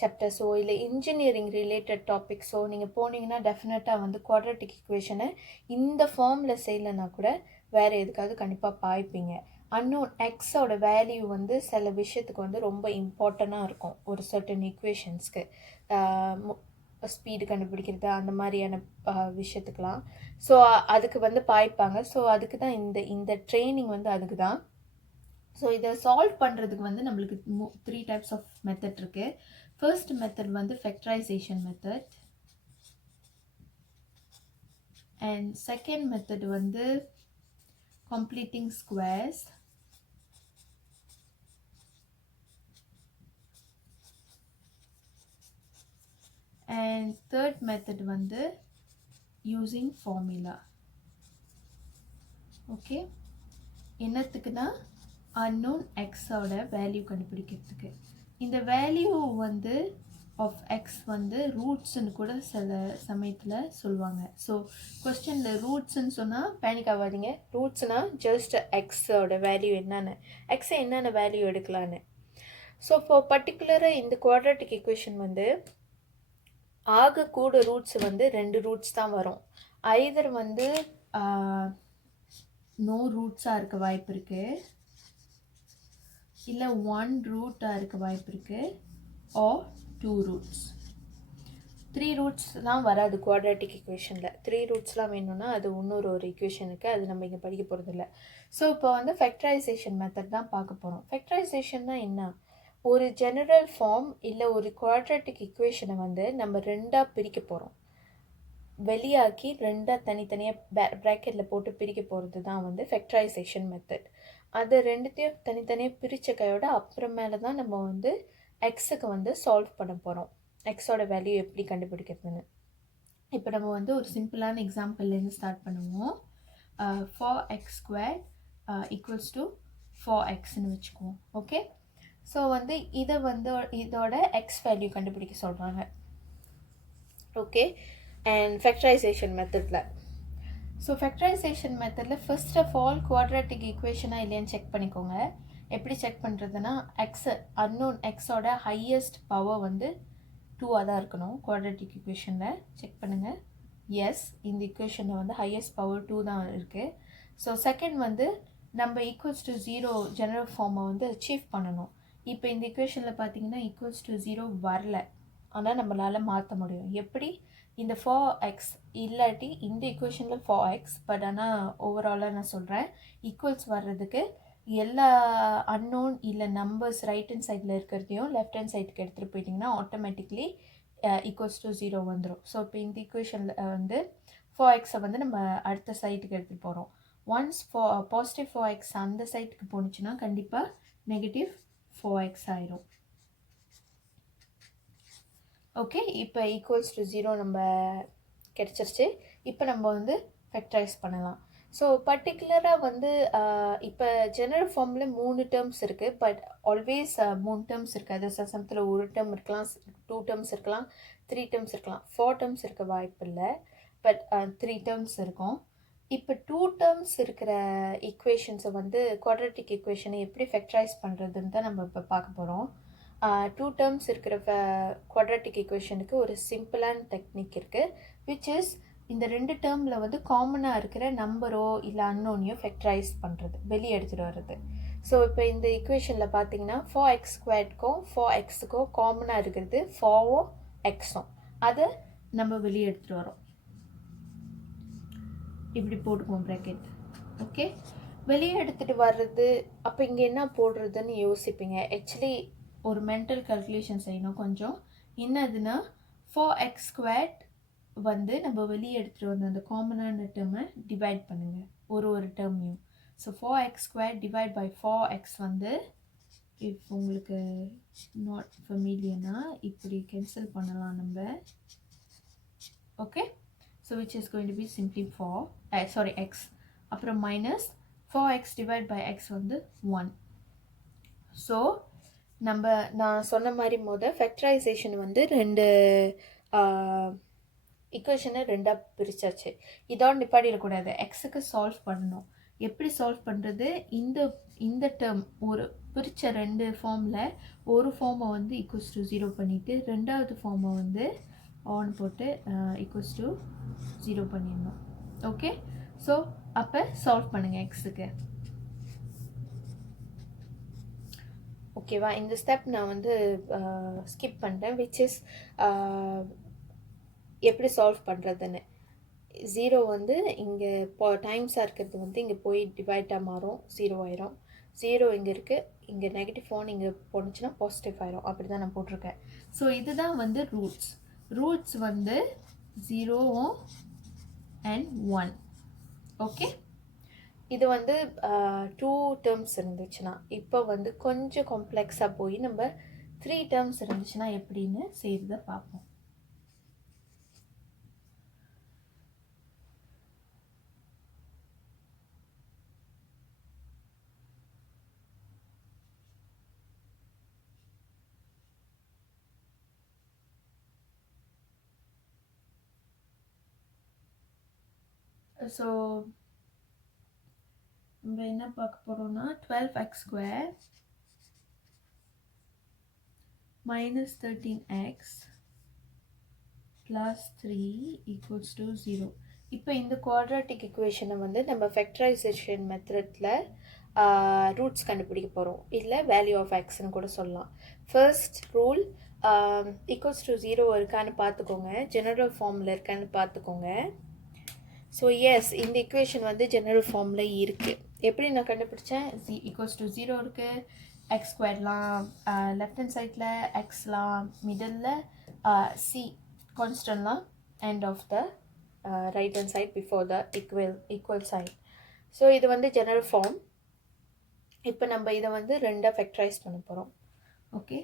சாப்டர்ஸோ இல்லை இன்ஜினியரிங் ரிலேட்டட் டாபிக்ஸோ நீங்கள் போனீங்கன்னா டெஃபினட்டாக வந்து குவாட்ராட்டிக் ஈக்குவேஷனை இந்த ஃபார்மில் செய்யலைன்னா கூட வேறு எதுக்காவது கண்டிப்பாக பாய்ப்பீங்க. அன்னோன் எக்ஸோட வேல்யூ வந்து சில விஷயத்துக்கு வந்து ரொம்ப இம்பார்ட்டண்ட்டாக இருக்கும். ஒரு சர்டன் ஈக்குவேஷன்ஸ்க்கு ஸ்பீடு கண்டுபிடிக்கிறது அந்த மாதிரியான விஷயத்துக்கெலாம். ஸோ அதுக்கு வந்து பாய்ப்பாங்க. ஸோ அதுக்கு தான் இந்த ட்ரைனிங் வந்து அதுக்கு தான். ஸோ இதை சால்வ் பண்ணுறதுக்கு வந்து நம்மளுக்கு 3 டைப்ஸ் ஆஃப் மெத்தட் இருக்குது. ஃபர்ஸ்ட் மெத்தட் வந்து factorization method, and second method வந்து completing squares, and third method வந்து யூஸிங் ஃபார்முலா. ஓகே, என்னத்துக்குன்னா unknown எக்ஸோட வேல்யூ கண்டுபிடிக்கிறதுக்கு. இந்த வேல்யூ வந்து ஆஃப் எக்ஸ் வந்து ரூட்ஸ்ன்னு கூட சில சமயத்தில் சொல்லுவாங்க. ஸோ கொஸ்டினில் ரூட்ஸ்ன்னு சொன்னால் பேனிக் ஆகாதீங்க. ரூட்ஸ்னால் ஜஸ்ட் எக்ஸோட வேல்யூ என்னென்னு, எக்ஸை என்னென்ன வேல்யூ எடுக்கலான்னு. ஸோ இப்போ பர்டிகுலராக இந்த குவாட்ரேட்டிக் ஈக்குவேஷன் வந்து ஆகக்கூட ரூட்ஸ் வந்து 2 ரூட்ஸ் தான் வரும். ஐதர் வந்து நோ ரூட்ஸாக இருக்க வாய்ப்பு இருக்குது, இல்லை 1 ரூட்டாக இருக்க வாய்ப்பு இருக்குது, ஆர் 2 ரூட்ஸ். 3 ரூட்ஸ் தான் வராது குவாட்ரேட்டிக் ஈக்குவேஷனில். 3 ரூட்ஸ்லாம் வேணும்னா அது இன்னொரு ஈக்குவேஷன் இருக்குது, அது நம்ம இங்கே படிக்க போகிறதில்ல. ஸோ இப்போ வந்து ஃபேக்டரைசேஷன் மெத்தட் தான் பார்க்க போகிறோம். ஃபேக்டரைசேஷன்னா என்ன? ஒரு ஜெனரல் ஃபார்ம் இல்லை ஒரு குவாட்ரேட்டிக் ஈக்குவேஷனை வந்து நம்ம 2ஆக பிரிக்க போகிறோம். வெளியாக்கி 2ஆக தனித்தனியாக ப்ராக்கெட்டில் போட்டு பிரிக்க போகிறது தான் வந்து ஃபேக்டரைசேஷன் மெத்தட். அது ரெண்டுத்தையும் தனித்தனியாக பிரித்த கையோட அப்புறமேல தான் நம்ம வந்து எக்ஸுக்கு வந்து சால்வ் பண்ண போகிறோம். எக்ஸோட வேல்யூ எப்படி கண்டுபிடிக்கிறதுன்னு. இப்போ நம்ம வந்து ஒரு சிம்பிளான எக்ஸாம்பிள்லேருந்து ஸ்டார்ட் பண்ணுவோம். 4x² ஈக்குவல்ஸ் டு 4xன்னு வச்சுக்குவோம். ஓகே, ஸோ வந்து இதை வந்து இதோட எக்ஸ் வேல்யூ கண்டுபிடிக்க சொல்கிறாங்க. ஓகே, அண்ட் ஃபேக்டரைசேஷன் மெத்தடில். ஸோ ஃபேக்டரைசேஷன் மெத்தடில் ஃபர்ஸ்ட் ஆஃப் ஆல் குவாட்ரேட்டிக் ஈக்குவேஷனாக இல்லையான்னு செக் பண்ணிக்கோங்க. எப்படி செக் பண்ணுறதுன்னா, எக்ஸு அன்னோன் எக்ஸோட ஹையஸ்ட் பவர் வந்து 2ஆக தான் இருக்கணும். குவாட்ரேட்டிக் ஈக்குவேஷனில் செக் பண்ணுங்கள். எஸ், இந்த ஈக்குவேஷனில் வந்து ஹையஸ்ட் பவர் 2 தான் இருக்குது. ஸோ செகண்ட் வந்து நம்ம ஈக்குவல்ஸ் டு 0 ஜெனரல் ஃபார்மை வந்து அச்சீவ் பண்ணணும். இப்போ இந்த ஈக்குவேஷனில் பார்த்தீங்கன்னா ஈக்குவல்ஸ் டு 0 வரல, ஆனால் நம்மளால் மாற்ற முடியும். எப்படி? இந்த 4x இல்லாட்டி இந்த ஈக்குவேஷனில் 4x, பட் ஆனால் ஓவராலாக நான் சொல்கிறேன், ஈக்குவல்ஸ் வர்றதுக்கு எல்லா அன்னோன் இல்லை நம்பர்ஸ் ரைட் ஹேண்ட் சைடில் இருக்கிறதையும் லெஃப்ட் ஹேண்ட் சைடுக்கு எடுத்துகிட்டு போயிட்டிங்கன்னா ஆட்டோமேட்டிக்லி ஈக்குவல்ஸ் டு 0 வந்துடும். ஸோ இப்போ இந்த ஈக்குவேஷனில் வந்து 4xை வந்து நம்ம அடுத்த சைட்டுக்கு எடுத்துகிட்டு போகிறோம். ஒன்ஸ் பாசிட்டிவ் 4x அந்த சைட்டுக்கு போணுச்சுன்னா கண்டிப்பாக நெகட்டிவ் 4x ஆயிரும். ஓகே, இப்போ ஈக்குவல்ஸ் டு 0 நம்ம கிடச்சிருச்சு. இப்போ நம்ம வந்து ஃபேக்டரைஸ் பண்ணலாம். ஸோ பர்டிகுலராக வந்து இப்போ ஜெனரல் ஃபார்மில் 3 டேர்ம்ஸ் இருக்குது, பட் ஆல்வேஸ் 3 டேர்ம்ஸ் இருக்காது. சில சமயத்தில் 1 டேர்ம் இருக்கலாம், 2 டேர்ம்ஸ் இருக்கலாம், 3 டேர்ம்ஸ் இருக்கலாம். 4 டேர்ம்ஸ் இருக்க வாய்ப்பு இல்லை, பட் 3 டேர்ம்ஸ் இருக்கும். இப்போ 2 டேர்ம்ஸ் இருக்கிற ஈக்குவேஷன்ஸை வந்து குவாட்ரேட்டிக் ஈக்குவேஷனை எப்படி ஃபேக்டரைஸ் பண்ணுறதுன்னு தான் நம்ம இப்போ பார்க்க போகிறோம். 2 டேர்ம்ஸ் இருக்கிற குவாட்ரேட்டிக் ஈக்குவேஷனுக்கு ஒரு சிம்பிளான டெக்னிக் இருக்குது, விச் இஸ் இந்த 2 டேர்மில் வந்து காமனாக இருக்கிற நம்பரோ இல்லை அன்னோனையோ ஃபேக்டரைஸ் பண்ணுறது, வெளியே எடுத்துகிட்டு வர்றது. ஸோ இப்போ இந்த ஈக்குவேஷனில் பார்த்தீங்கன்னா 4x²க்கும் 4xக்கும் காமனாக இருக்கிறது 4ம் எக்ஸும், அதை நம்ம வெளியே எடுத்துகிட்டு வரோம். இப்படி போட்டுக்குவோம் ப்ராக்கெட். ஓகே, வெளியே எடுத்துகிட்டு வர்றது. அப்போ இங்கே என்ன போடுறதுன்னு யோசிப்பீங்க. ஆக்சுவலி ஒரு மென்டல் கால்குலேஷன் செய்யணும் கொஞ்சம். என்னதுன்னா 4x² வந்து நம்ம வெளியே எடுத்துகிட்டு வந்த அந்த காமனான டேர்மை டிவைட் பண்ணுங்கள் ஒரு டேர்மையும். So 4x² divide by 4x வந்து இப்போ உங்களுக்கு நாட் ஃபெமிலியர்னா இப்படி கேன்சல் பண்ணலாம் நம்ம. Okay, so which is going to be simply x. அப்புறம் minus 4x divide by x வந்து 1. ஸோ நான் சொன்ன மாதிரி ஃபேக்டரைசேஷன் வந்து 2 ஈக்குவேஷனை 2ஆக பிரிச்சாச்சு. இதோட நிப்பாட்டிடக்கூடாது, எக்ஸுக்கு சால்வ் பண்ணணும். எப்படி சால்வ் பண்ணுறது? இந்த டேர்ம் ஒரு பிரித்த 2 ஃபார்மில் ஒரு ஃபார்மை வந்து ஈக்குவல்ஸ் டு 0 பண்ணிவிட்டு ரெண்டாவது ஃபார்மை வந்து ஆன் போட்டு ஈக்குவல்ஸ் டு 0 பண்ணிடணும். ஓகே, ஸோ அப்போ சால்வ் பண்ணுங்கள் எக்ஸுக்கு. ஓகேவா? இந்த ஸ்டெப் நான் வந்து ஸ்கிப் பண்ணிட்டேன், விச் இஸ் எப்படி சால்வ் பண்ணுறதுன்னு. 0 வந்து இங்கே டைம்ஸாக இருக்கிறது வந்து இங்கே போய் டிவைட்டாக மாறும், 0 ஆயிரும். 0 இங்கே இருக்குது, இங்கே நெகட்டிவ் 1 இங்கே போணுச்சுன்னா பாசிட்டிவ் ஆயிரும். அப்படி தான் நான் போட்டிருக்கேன். ஸோ இதுதான் வந்து ரூட்ஸ் வந்து 0 and 1. ஓகே, இது வந்து 2 டேர்ம்ஸ் இருந்துச்சுன்னா, இப்போ வந்து கொஞ்சம் காம்ப்ளெக்ஸாக போய் நம்ம 3 டேர்ம்ஸ் இருந்துச்சுன்னா எப்படின்னு செய்கிறத பார்ப்போம். ஸோ நம்ம என்ன பார்க்க போகிறோம்னா 12x² minus 13x plus 3 equals to 0. இப்போ இந்த குவாட்ராட்டிக் இக்குவேஷனை வந்து நம்ம ஃபேக்டரைசேஷன் மெத்தடில் ரூட்ஸ் கண்டுபிடிக்க போகிறோம், இல்லை வேல்யூ ஆஃப் எக்ஸ்ன்னு கூட சொல்லலாம். ஃபர்ஸ்ட் ரூல் ஈக்குவல்ஸ் டு 0 இருக்கான்னு பார்த்துக்கோங்க, ஜெனரல் ஃபார்மில் இருக்கான்னு பார்த்துக்கோங்க. ஸோ எஸ், இந்த இக்குவேஷன் வந்து ஜெனரல் ஃபார்மில் இருக்குது. எப்படி நான் கண்டுபிடிச்சேன்? ஈக்குவல்ஸ் டு 0 இருக்குது, எக்ஸ் ஸ்கொயர்லாம் லெஃப்ட் ஹேண்ட் சைடில், எக்ஸ்லாம் மிடில், சி கான்ஸ்டன்ட்லாம் end of the right hand side before the equal sign. So இது வந்து ஜெனரல் ஃபார்ம். இப்போ நம்ம இதை வந்து ரெண்டாக ஃபேக்டரைஸ் பண்ண போகிறோம். ஓகே,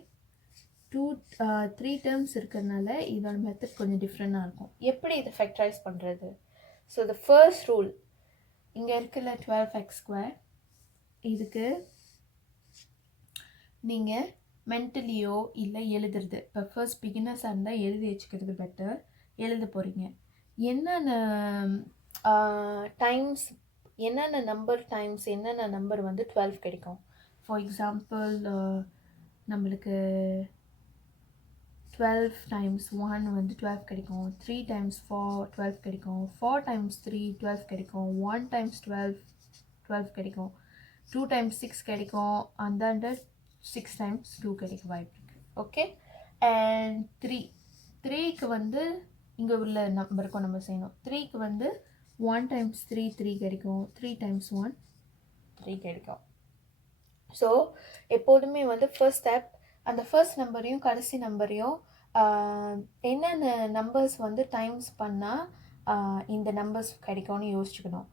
3 டேர்ம்ஸ் இருக்கிறதுனால இதோட மெத்தட் கொஞ்சம் டிஃப்ரெண்டாக இருக்கும். எப்படி இதை ஃபேக்டரைஸ் பண்ணுறது? ஸோ த ஃபர்ஸ்ட் ரூல் இங்கே இருக்குல்ல 12x², இதுக்கு நீங்கள் மென்டலியோ இல்லை எழுதுறது, இப்போ ஃபர்ஸ்ட் பிகினர்ஸாக இருந்தால் எழுதி வச்சுக்கிறது பெட்டர். எழுத போகிறீங்க என்னென்ன டைம்ஸ், என்னென்ன நம்பர் டைம்ஸ் என்னென்ன நம்பர் வந்து 12 கிடைக்கும். ஃபார் எக்ஸாம்பிள் நம்மளுக்கு 12 times 1 வந்து 12 கிடைக்கும், 3 times 4 12 கிடைக்கும், 4 times 3 12 கிடைக்கும், 1 times 12 கிடைக்கும், 2 times 6 கிடைக்கும், அந்தாண்ட 6 times 2 கிடைக்க வாய்ப்பு இருக்குது. ஓகே, அண்ட் 3க்கு வந்து இங்கே உள்ள நம்பருக்கும் நம்ம செய்யணும். 3க்கு வந்து 1 times 3 3 கிடைக்கும், 3 times 1 3 கிடைக்கும். ஸோ எப்போதுமே வந்து ஃபர்ஸ்ட் ஸ்டெப் அந்த ஃபர்ஸ்ட் நம்பரையும் கடைசி நம்பரையும் என்னென்ன நம்பர்ஸ் வந்து டைம்ஸ் பண்ணால் இந்த நம்பர்ஸ் கிடைக்கும்னு யோசிச்சுக்கணும்.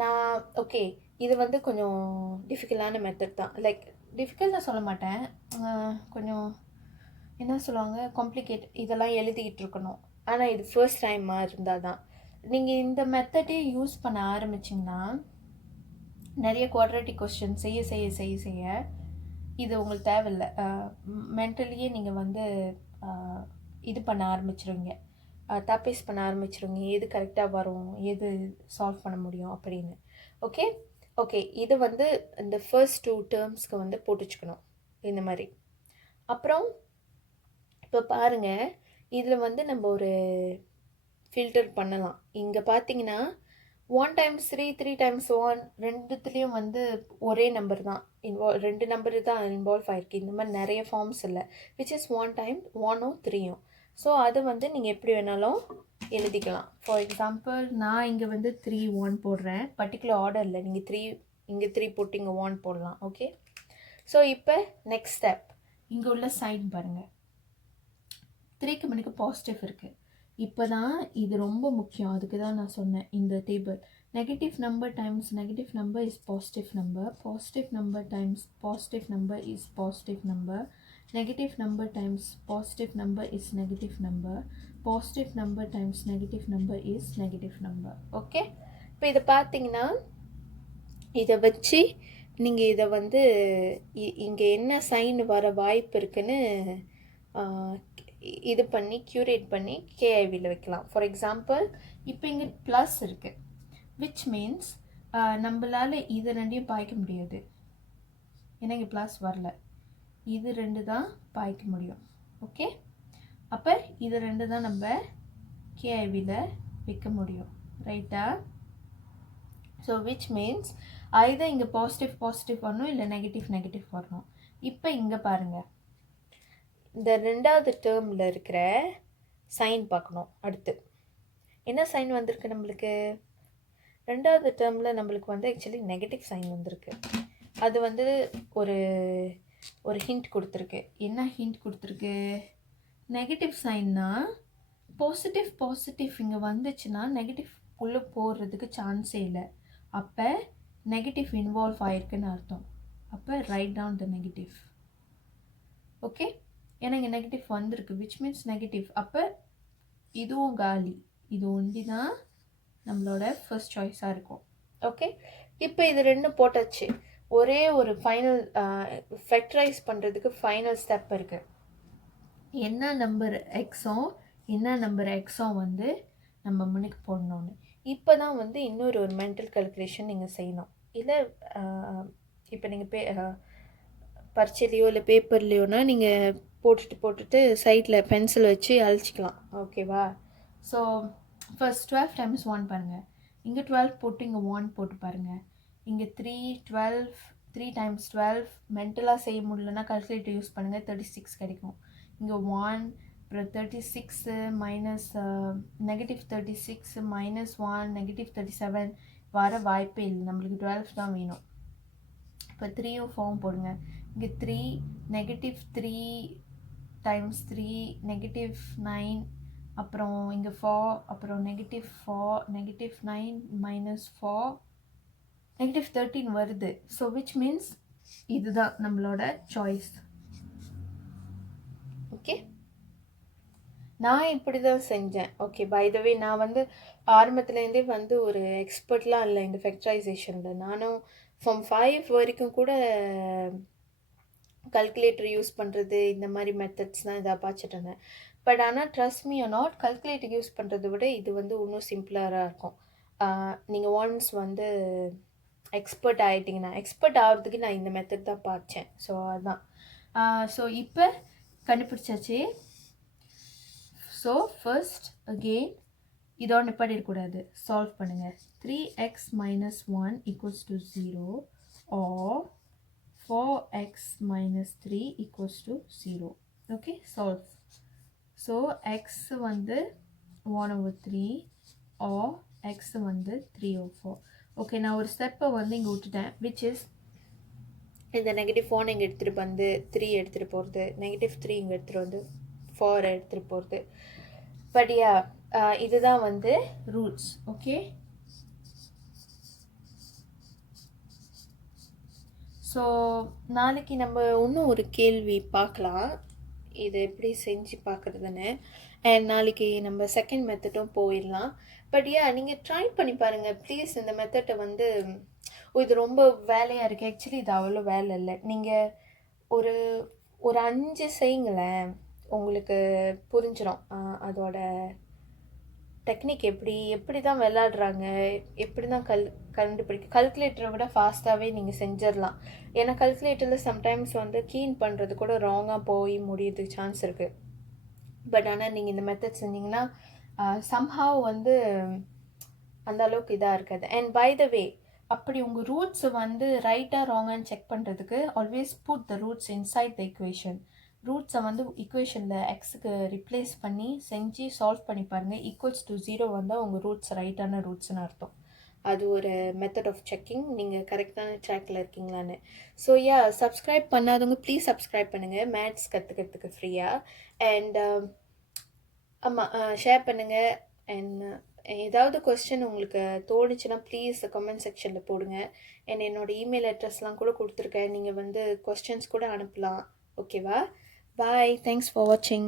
நான் ஓகே, இது வந்து கொஞ்சம் டிஃபிகல்ட்டான மெத்தட் தான். லைக் டிஃபிகல்ட்டாக சொல்ல மாட்டேன், கொஞ்சம் என்ன சொல்லுவாங்க, காம்ப்ளிகேட், இதெல்லாம் எழுதிக்கிட்டு இருக்கணும். ஆனால் இது ஃபர்ஸ்ட் டைமாக இருந்தால் தான். நீங்கள் இந்த மெத்தடே யூஸ் பண்ண ஆரம்பிச்சிங்கன்னா நிறைய குவாட்ராட்டிக் கொஸ்டின் செய்ய செய்ய செய்ய செய்ய இது உங்களுக்கு தேவையில்லை. மென்டலியே நீங்கள் வந்து இது பண்ண ஆரம்பிச்சிருவீங்க, தாப்பேஸ் பண்ண ஆரம்பிச்சிருவீங்க, எது கரெக்டாக வரும், எது சால்வ் பண்ண முடியும் அப்படின்னு. ஓகே ஓகே, இது வந்து இந்த ஃபர்ஸ்ட் 2 டேர்ம்ஸ்க்கு வந்து போட்டுச்சுக்கணும் இந்த மாதிரி. அப்புறம் இப்போ பாருங்கள், இதில் வந்து நம்ம ஒரு ஃபில்டர் பண்ணலாம். இங்கே பார்த்தீங்கன்னா 1 times 3 3 times 1 ரெண்டுத்துலேயும் வந்து ஒரே நம்பர் தான் ரெண்டு நம்பர் தான் இன்வால்வ் ஆகிருக்கு. இந்த மாதிரி நிறைய ஃபார்ம்ஸ் இல்லை, விச் இஸ் 1 time 1 3. ஸோ அது வந்து நீங்கள் எப்படி வேணாலும் எழுதிக்கலாம். ஃபார் எக்ஸாம்பிள் நான் இங்கே வந்து 3 1 போடுறேன், பர்டிகுலர் ஆர்டரில். நீங்கள் 3 இங்கே 3 போட்டு இங்கே 1 போடலாம். ஓகே, ஸோ இப்போ நெக்ஸ்ட் ஸ்டெப், இங்கே உள்ள சைன் பாருங்கள், 3க்கு முன்னாடி பாசிட்டிவ் இருக்குது. இப்போ தான் இது ரொம்ப முக்கியம், அதுக்கு தான் நான் சொன்னேன் இந்த table. Negative number times negative number is positive number, positive number times positive number is positive number, negative number times positive number is negative number, positive number times negative number is negative number. Okay, இப்போ இதை பார்த்தீங்கன்னா இதை வச்சு நீங்கள் இதை வந்து இங்கே என்ன சைன் வர வாய்ப்பு இருக்குன்னு இது பண்ணி க்யூரேட் பண்ணி கேஐவியில் வைக்கலாம். ஃபார் எக்ஸாம்பிள் இப்போ இங்கே ப்ளஸ் இருக்குது, விச் மீன்ஸ் நம்மளால் இது ரெண்டையும் பாய்க்க முடியாது, ஏன்னா இங்கே ப்ளஸ் வரல. இது ரெண்டு தான் பாய்க்க முடியும். ஓகே, அப்போ இது ரெண்டு தான் நம்ம கேஐவியில் வைக்க முடியும், ரைட்டா? ஸோ விச் மீன்ஸ் ஐதர் இங்கே பாசிட்டிவ் பாசிட்டிவ் வரணும், இல்லை நெகட்டிவ் நெகட்டிவ் வரணும். இப்போ இங்கே பாருங்கள், இந்த ரெண்டாவது டேர்மில் இருக்கிற சைன் பார்க்கணும். அடுத்து என்ன சைன் வந்திருக்கு நம்மளுக்கு? ரெண்டாவது டேர்மில் நம்மளுக்கு வந்து ஆக்சுவலி நெகட்டிவ் சைன் வந்திருக்கு. அது வந்து ஒரு ஹிண்ட் கொடுத்துருக்கு. என்ன ஹிண்ட் கொடுத்துருக்கு? நெகட்டிவ் சைன்னா பாசிட்டிவ் பாசிட்டிவ் இங்கே வந்துச்சுன்னா நெகட்டிவ் உள்ளே போடுறதுக்கு சான்ஸே இல்லை. அப்போ நெகட்டிவ் இன்வால்வ் ஆகிருக்குன்னு அர்த்தம். அப்போ write down the negative. Okay, ஏன்னா இங்கே நெகட்டிவ் வந்திருக்கு, விச் மீன்ஸ் நெகட்டிவ். அப்போ இதுவும் காலி, இது ஒண்டி தான் நம்மளோட ஃபர்ஸ்ட் சாய்ஸாக இருக்கும். ஓகே, இப்போ இது ரெண்டும் போட்டாச்சு. ஒரே ஒரு ஃபைனல் ஃபேக்டரைஸ் பண்ணுறதுக்கு ஃபைனல் ஸ்டெப் இருக்குது. என்ன நம்பர் எக்ஸோ வந்து நம்ம முன்னுக்கு போடணும்னு. இப்போ தான் வந்து இன்னொரு ஒரு மென்டல் கால்குலேஷன் நீங்கள் செய்யணும். இல்லை இப்போ நீங்கள் பரீட்சையிலையோ இல்லை பேப்பர்லேயோனா நீங்கள் போட்டுட்டு சைடில் பென்சில் வச்சு அழிச்சிக்கலாம். ஓகேவா? ஸோ ஃபர்ஸ்ட் 12 டைம்ஸ் 1 பாருங்கள். இங்கே 12 போட்டு இங்கே 1 போட்டு பாருங்கள். இங்கே 3 டைம்ஸ் 12 மென்டலாக செய்ய முடியலன்னா கால்குலேட்டர் யூஸ் பண்ணுங்கள். 36 கிடைக்கும். இங்கே 1 அப்புறம் 36 மைனஸ் -36 -1 -37 வர வாய்ப்பே இல்லை. நம்மளுக்கு 12 தான் வேணும். இப்போ 3யும் ஃபார்ம் போடுங்க. இங்கே 3 -3 டைம்ஸ் 3 -9 அப்புறம் இங்கே 4 அப்புறம் -4 -9 -4 -13 வருது. ஸோ விச் மீன்ஸ் இதுதான் நம்மளோட சாய்ஸ். ஓகே, நான் இப்படி தான் செஞ்சேன். ஓகே, பை த வே நான் வந்து ஆரம்பத்துலேருந்தே வந்து ஒரு எக்ஸ்பர்ட்லாம் இல்லை இந்த ஃபேக்டரைசேஷனில். நானும் ஃப்ரம் 5 வரைக்கும் கூட கல்குலேட்டர் யூஸ் பண்ணுறது இந்த மாதிரி மெத்தட்ஸ் தான் இதாக பார்த்துட்டு இருந்தேன். பட் ஆனால் trust me or not, calculator use பண்ணுறதை விட இது வந்து இன்னும் சிம்பிளராக இருக்கும். நீங்கள் ஒன்ஸ் வந்து எக்ஸ்பர்ட் ஆகிட்டிங்கன்னா, எக்ஸ்பர்ட் ஆகிறதுக்கு நான் இந்த மெத்தட் தான் பார்த்தேன். ஸோ அதுதான். ஸோ இப்போ கண்டுபிடிச்சாச்சு. ஸோ ஃபர்ஸ்ட் அகெயின் இதோட நிப்பாட்டிடக்கூடாது, சால்வ் பண்ணுங்கள். 3x - 1 = 0 or 4x - 3 = 0. Okay, solve. So x வந்து 1/3 or x வந்து 3/4. ஓகே, நான் ஒரு ஸ்டெப்பை வந்து இங்கே விட்டுட்டேன். விச் இஸ் இந்த -4 இங்கே எடுத்துகிட்டு வந்து 3 எடுத்துகிட்டு போகிறது, -3 இங்கே எடுத்துகிட்டு வந்து 4 எடுத்துகிட்டு போகிறது. பட் யா, இதுதான் வந்து ரூட்ஸ். ஓகே, ஸோ நாளைக்கு நம்ம இன்னும் ஒரு கேள்வி பார்க்கலாம், இது எப்படி செஞ்சு பார்க்குறதுன்னு. அண்ட் நாளைக்கு நம்ம செகண்ட் மெத்தடும் போயிடலாம். பட் யா, நீங்கள் ட்ரை பண்ணி பாருங்கள் ப்ளீஸ். இந்த மெத்தட்டை வந்து இது ரொம்ப வேலையாக இருக்குது. ஆக்சுவலி இது அவ்வளோ வேலை இல்லை. நீங்கள் ஒரு 5 செய்யுங்களேன், உங்களுக்கு புரிஞ்சிடும் அதோட டெக்னிக் எப்படி தான் விளாடுறாங்க, எப்படி தான் கண்டுபிடிக்க. கல்குலேட்டரை விட ஃபாஸ்ட்டாகவே நீங்கள் செஞ்சிடலாம். ஏன்னா கல்குலேட்டரில் சம்டைம்ஸ் வந்து கீன் பண்ணுறது கூட ராங்காக போய் முடியறதுக்கு சான்ஸ் இருக்குது. பட் ஆனால் நீங்கள் இந்த மெத்தட் செஞ்சிங்கன்னா சம்ஹாவ் வந்து அந்த அளவுக்கு இதாக இருக்காது. அண்ட் பை த வே, அப்படி உங்கள் ரூட்ஸை வந்து ரைட்டாக ராங்கான்னு செக் பண்ணுறதுக்கு always put the roots inside the equation. ரூட்ஸை வந்து இக்குவேஷனில் எக்ஸுக்கு ரிப்ளேஸ் பண்ணி செஞ்சு சால்வ் பண்ணி பாருங்கள். =0 வந்தால் உங்கள் ரூட்ஸ் ரைட்டான ரூட்ஸ்னு அர்த்தம். அது ஒரு மெத்தட் ஆஃப் செக்கிங் நீங்கள் கரெக்டான ட்ராக்கில் இருக்கீங்களான்னு. ஸோ யா, சப்ஸ்கிரைப் பண்ணாதவங்க ப்ளீஸ் சப்ஸ்கிரைப் பண்ணுங்கள், மேத்ஸ் கற்றுக்கிறதுக்கு ஃப்ரீயாக. அண்ட் ஆமாம், ஷேர் பண்ணுங்கள். அண்ட் ஏதாவது கொஸ்டின் உங்களுக்கு தோணுச்சுன்னா ப்ளீஸ் கமெண்ட் செக்ஷனில் போடுங்க. அண்ட் என்னோடய இமெயில் அட்ரஸ்லாம் கூட கொடுத்துருக்கேன், நீங்கள் வந்து கொஸ்டின்ஸ் கூட அனுப்பலாம். ஓகேவா? Bye. Thanks for watching.